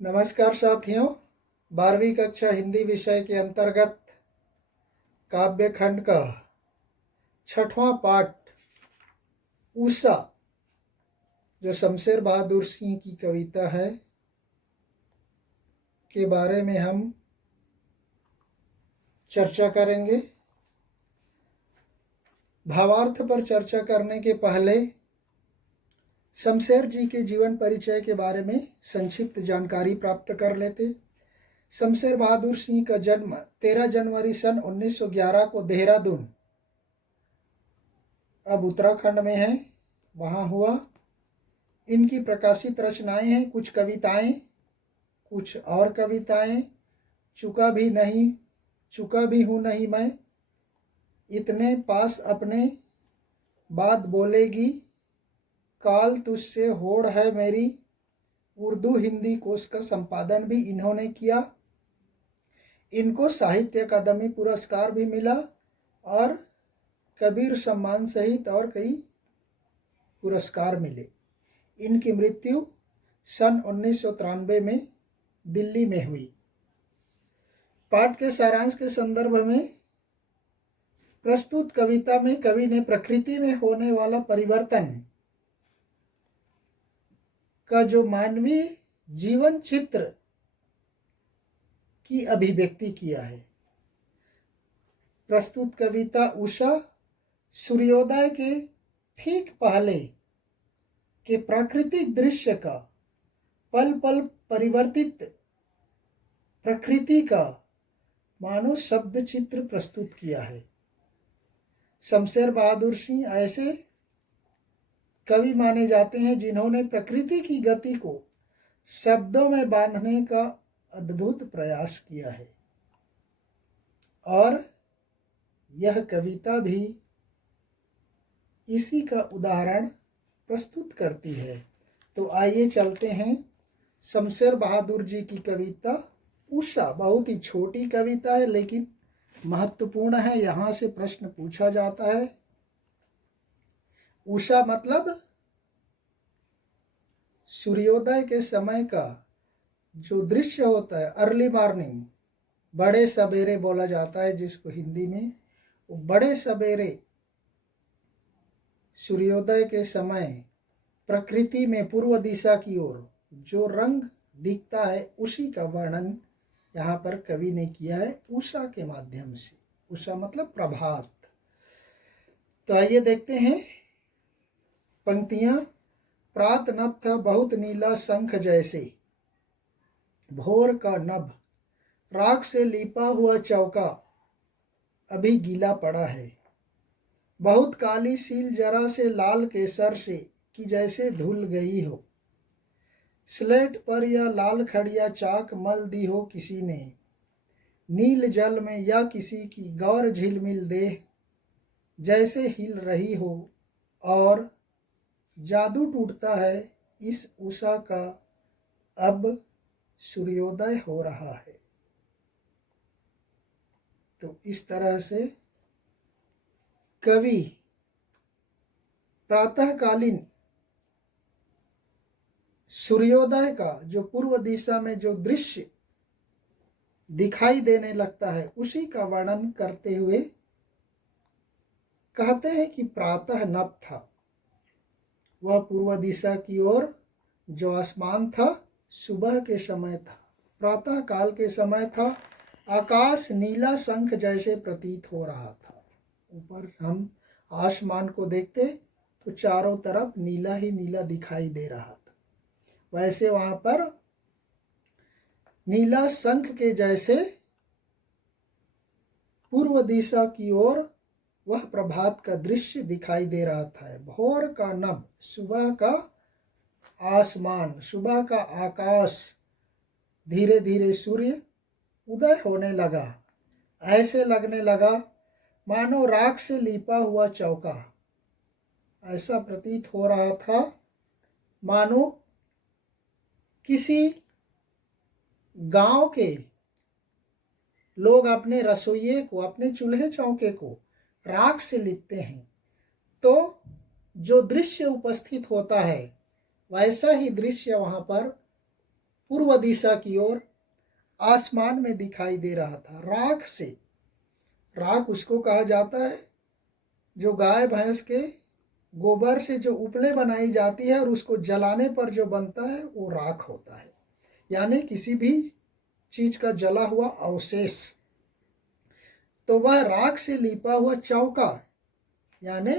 नमस्कार साथियों। 12वीं कक्षा हिंदी विषय के अंतर्गत काव्य खंड का 6वां पाठ उषा, जो शमशेर बहादुर सिंह की कविता है, के बारे में हम चर्चा करेंगे। भावार्थ पर चर्चा करने के पहले शमशेर जी के जीवन परिचय के बारे में संक्षिप्त जानकारी प्राप्त कर लेते। शमशेर बहादुर सिंह का जन्म 13 जनवरी सन 1911 को देहरादून, अब उत्तराखंड में है, वहाँ हुआ। इनकी प्रकाशित रचनाएं हैं कुछ कविताएं, कुछ और कविताएं। चुका भी हूँ नहीं मैं, इतने पास अपने बात बोलेगी, काल तुझसे होड़ है मेरी। उर्दू हिंदी कोश का संपादन भी इन्होंने किया। इनको साहित्य अकादमी पुरस्कार भी मिला और कबीर सम्मान सहित और कई पुरस्कार मिले। इनकी मृत्यु सन 1993 में दिल्ली में हुई। पाठ के सारांश के संदर्भ में प्रस्तुत कविता में कवि ने प्रकृति में होने वाला परिवर्तन का जो मानवीय जीवन चित्र की अभिव्यक्ति किया है। प्रस्तुत कविता उषा सूर्योदय के ठीक पहले के प्राकृतिक दृश्य का पल पल परिवर्तित प्रकृति का मानो शब्द चित्र प्रस्तुत किया है। शमशेर बहादुर सिंह ऐसे कवि माने जाते हैं जिन्होंने प्रकृति की गति को शब्दों में बांधने का अद्भुत प्रयास किया है, और यह कविता भी इसी का उदाहरण प्रस्तुत करती है। तो आइए चलते हैं शमशेर बहादुर जी की कविता उषा। बहुत ही छोटी कविता है लेकिन महत्वपूर्ण है। यहाँ से प्रश्न पूछा जाता है। उषा मतलब सूर्योदय के समय का जो दृश्य होता है, अर्ली मॉर्निंग, बड़े सवेरे बोला जाता है जिसको हिंदी में। वो बड़े सवेरे सूर्योदय के समय प्रकृति में पूर्व दिशा की ओर जो रंग दिखता है, उसी का वर्णन यहाँ पर कवि ने किया है उषा के माध्यम से। उषा मतलब प्रभात। तो आइए देखते हैं पंक्तियां। प्रात नभ था बहुत नीला शंख जैसे, भोर का नभ राख से लीपा हुआ चौका अभी गीला पड़ा है। बहुत काली सील जरा से लाल केसर से कि जैसे धुल गई हो। स्लेट पर या लाल खड़िया चाक मल दी हो किसी ने, नील जल में या किसी की गौर झिलमिल देह जैसे हिल रही हो। और जादू टूटता है इस उषा का, अब सूर्योदय हो रहा है। तो इस तरह से कवि प्रातःकालीन सूर्योदय का जो पूर्व दिशा में जो दृश्य दिखाई देने लगता है, उसी का वर्णन करते हुए कहते हैं कि प्रातः नभ था, वह पूर्व दिशा की ओर जो आसमान था सुबह के समय था, प्रातः काल के समय था। आकाश नीला शंख जैसे प्रतीत हो रहा था। ऊपर हम आसमान को देखते तो चारों तरफ नीला ही नीला दिखाई दे रहा था, वैसे वहां पर नीला शंख के जैसे पूर्व दिशा की ओर वह प्रभात का दृश्य दिखाई दे रहा था। भोर का नभ, सुबह का आसमान, सुबह का आकाश, धीरे धीरे सूर्य उदय होने लगा। ऐसे लगने लगा मानो राख से लीपा हुआ चौका। ऐसा प्रतीत हो रहा था मानो किसी गांव के लोग अपने रसोइये को, अपने चूल्हे चौके को राख से लिपते हैं, तो जो दृश्य उपस्थित होता है वैसा ही दृश्य वहां पर पूर्व दिशा की ओर आसमान में दिखाई दे रहा था। राख से, राख उसको कहा जाता है जो गाय भैंस के गोबर से जो उपले बनाई जाती है और उसको जलाने पर जो बनता है वो राख होता है, यानी किसी भी चीज का जला हुआ अवशेष। तो वह राख से लिपा हुआ चौका यानी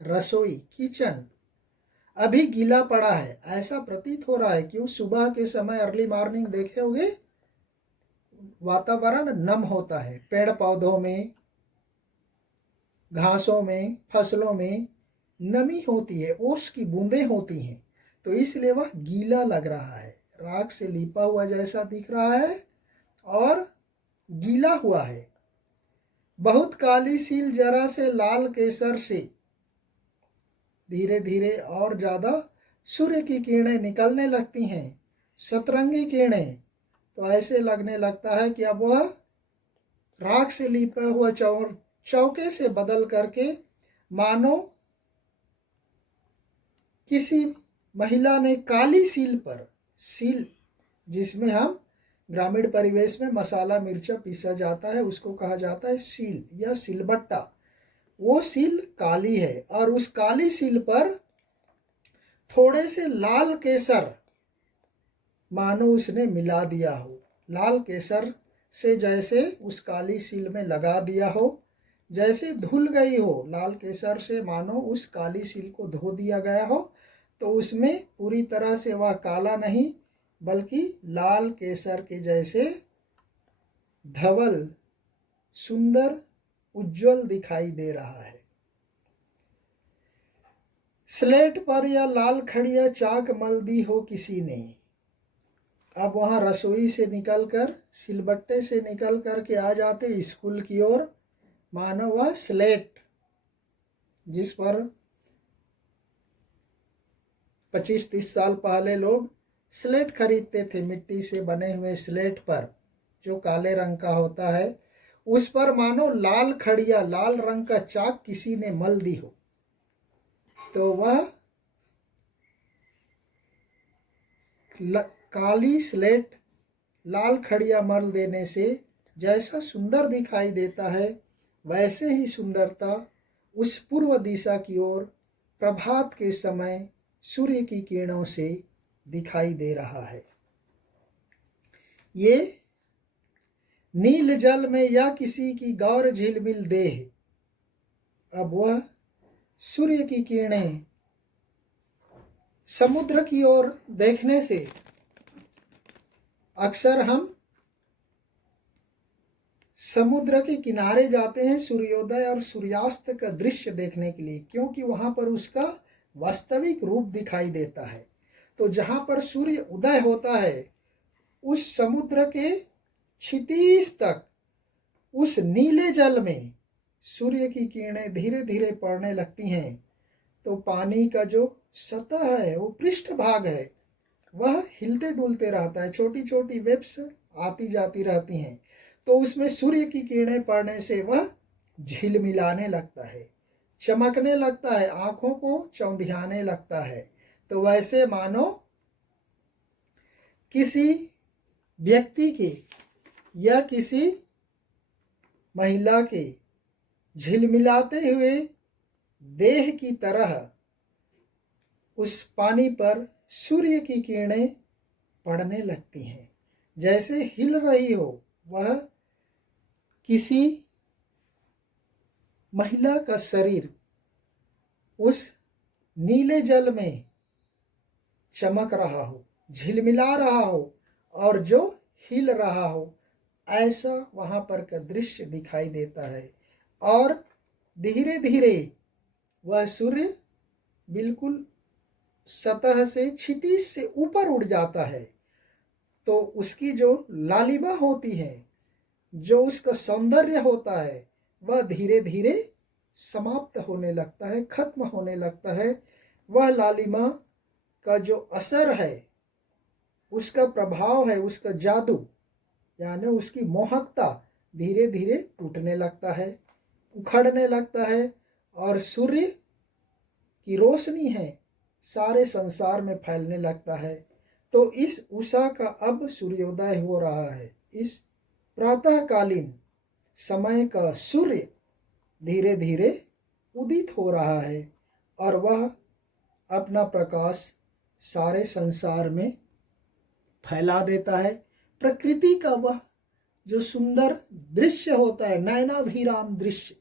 रसोई, किचन अभी गीला पड़ा है। ऐसा प्रतीत हो रहा है कि उस सुबह के समय अर्ली मॉर्निंग देखे होंगे, वातावरण नम होता है, पेड़ पौधों में, घासों में, फसलों में नमी होती है, ओस की बूंदें होती हैं, तो इसलिए वह गीला लग रहा है, राख से लिपा हुआ जैसा दिख रहा है और गीला हुआ है। बहुत काली सील जरा से लाल केसर से धीरे धीरे और ज्यादा सूर्य की किरणें निकलने लगती हैं, सतरंगी किरणें। तो ऐसे लगने लगता है कि अब वह राख से लिपा हुआ चौके से बदल करके मानो किसी महिला ने काली सील पर, सील जिसमें हम ग्रामीण परिवेश में मसाला मिर्चा पीसा जाता है उसको कहा जाता है सील या सिलबट्टा, वो सील काली है और उस काली सील पर थोड़े से लाल केसर मानो उसने मिला दिया हो, लाल केसर से जैसे उस काली सील में लगा दिया हो, जैसे धुल गई हो लाल केसर से, मानो उस काली सील को धो दिया गया हो, तो उसमें पूरी तरह से वह काला नहीं बल्कि लाल केसर के जैसे धवल सुंदर उज्जवल दिखाई दे रहा है। स्लेट पर या लाल खड़िया चाक मल दी हो किसी ने। अब वहां रसोई से निकलकर, सिलबट्टे से निकल कर के आ जाते स्कूल की ओर, मानो वह स्लेट जिस पर 25-30 साल पहले लोग स्लेट खरीदते थे, मिट्टी से बने हुए स्लेट पर जो काले रंग का होता है, उस पर मानो लाल खड़िया, लाल रंग का चाक किसी ने मल दी हो, तो वह काली स्लेट लाल खड़िया मल देने से जैसा सुंदर दिखाई देता है, वैसे ही सुंदरता उस पूर्व दिशा की ओर प्रभात के समय सूर्य की किरणों से दिखाई दे रहा है। ये नील जल में या किसी की गौर झिलमिल देह, अब वह सूर्य की किरणें समुद्र की ओर देखने से, अक्सर हम समुद्र के किनारे जाते हैं सूर्योदय और सूर्यास्त का दृश्य देखने के लिए, क्योंकि वहां पर उसका वास्तविक रूप दिखाई देता है। तो जहां पर सूर्य उदय होता है उस समुद्र के क्षितिज तक उस नीले जल में सूर्य की किरणें धीरे धीरे पड़ने लगती हैं, तो पानी का जो सतह है, वो पृष्ठ भाग है, वह हिलते डुलते रहता है, छोटी छोटी वेव्स आती जाती रहती हैं, तो उसमें सूर्य की किरणें पड़ने से वह झिलमिलाने लगता है, चमकने लगता है, आंखों को चौंधियाने लगता है। तो वैसे मानो किसी व्यक्ति के या किसी महिला के झिलमिलाते हुए देह की तरह उस पानी पर सूर्य की किरणें पड़ने लगती हैं, जैसे हिल रही हो वह किसी महिला का शरीर उस नीले जल में चमक रहा हो, झिलमिला रहा हो और जो हिल रहा हो, ऐसा वहां पर का दृश्य दिखाई देता है। और धीरे धीरे वह सूर्य बिल्कुल सतह से, क्षितिज से ऊपर उड़ जाता है, तो उसकी जो लालिमा होती है, जो उसका सौंदर्य होता है, वह धीरे धीरे समाप्त होने लगता है, खत्म होने लगता है। वह लालिमा का जो असर है, उसका प्रभाव है, उसका जादू यानी उसकी मोहकता धीरे धीरे टूटने लगता है, उखड़ने लगता है, और सूर्य की रोशनी है सारे संसार में फैलने लगता है। तो इस उषा का अब सूर्योदय हो रहा है। इस प्रातःकालीन समय का सूर्य धीरे धीरे उदित हो रहा है और वह अपना प्रकाश सारे संसार में फैला देता है। प्रकृति का वह जो सुंदर दृश्य होता है, नयनाभिराम दृश्य,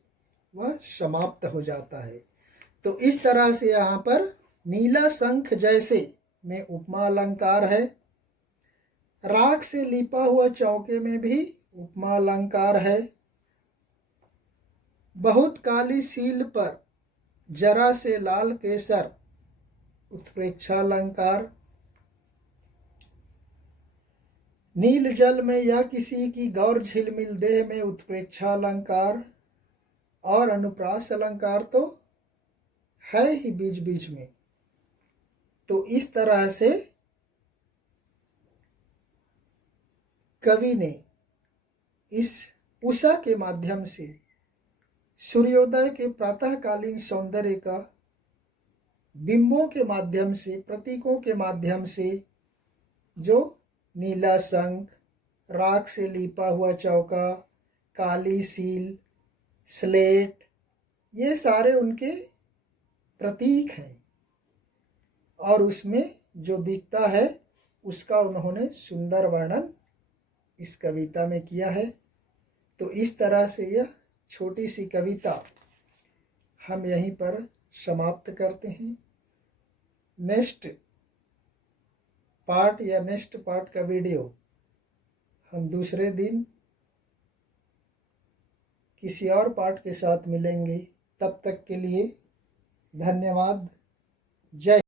वह समाप्त हो जाता है। तो इस तरह से यहाँ पर नीला शंख जैसे में उपमा अलंकार है। राख से लिपा हुआ चौके में भी उपमा अलंकार है। बहुत काली सील पर जरा से लाल केसर उत्प्रेक्षा अलंकार। नील जल में या किसी की गौर झिलमिल देह में उत्प्रेक्षा अलंकार। और अनुप्रास अलंकार तो है ही बीच बीच में। तो इस तरह से कवि ने इस उषा के माध्यम से सूर्योदय के प्रातःकालीन सौंदर्य का बिंबों के माध्यम से, प्रतीकों के माध्यम से, जो नीला शंख, राख से लिपा हुआ चौका, काली सील, स्लेट, ये सारे उनके प्रतीक हैं और उसमें जो दिखता है उसका उन्होंने सुंदर वर्णन इस कविता में किया है। तो इस तरह से यह छोटी सी कविता हम यहीं पर समाप्त करते हैं। नेक्स्ट पार्ट का वीडियो हम दूसरे दिन किसी और पार्ट के साथ मिलेंगे। तब तक के लिए धन्यवाद। जय